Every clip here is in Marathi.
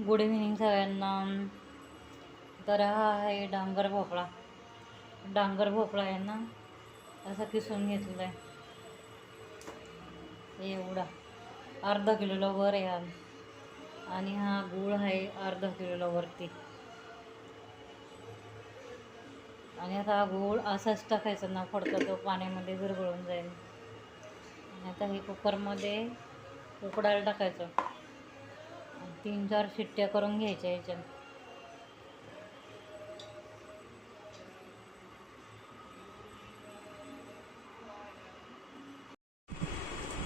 गुड इव्हिनिंग सगळ्यांना. तर हा आहे डांगर भोपळा. डांगर भोपळा आहे ना असा किसून घेतलेला आहे. एवढा. अर्धा किलोला वर आहे हा. आणि हा गूळ आहे अर्धा किलोला वरती. आणि आता हा गूळ असाच टाकायचा ना फडकं तो पाण्यामध्ये विरघळून जाईल. आणि आता हे कुकरमध्ये उकडायला टाकायचं. तीन चार शिट्ट्या करून घ्यायच्या ह्याच्या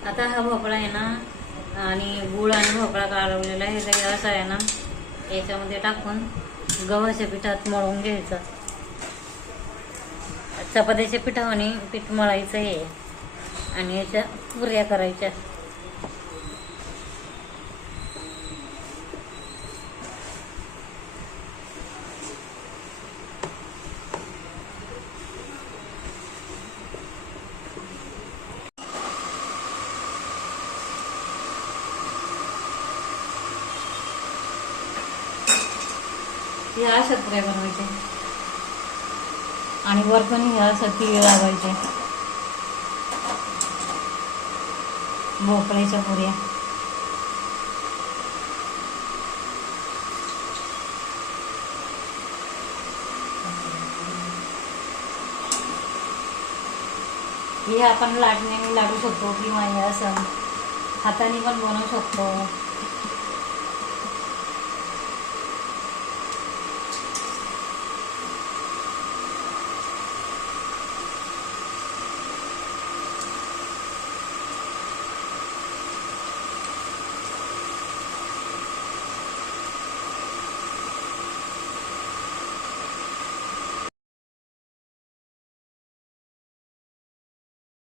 आता हा भोपळा आहे ना आणि गुळ आणि भोपळा काढवलेला हे काही असं आहे ना याच्यामध्ये टाकून गव्हाच्या पिठात मळून घ्यायचं. चपात्याच्या पिठावाने पीठ मळायचं हे. आणि याच्या पुऱ्या करायच्या. या अशात पुऱ्या बनवायच्या आणि वर पण ह्या असं तीळ लावायचे. भोपळ्याच्या पुऱ्या. हे आपण लाटण्याने लाडू शकतो किंवा हे असं हाताने पण बनवू शकतो.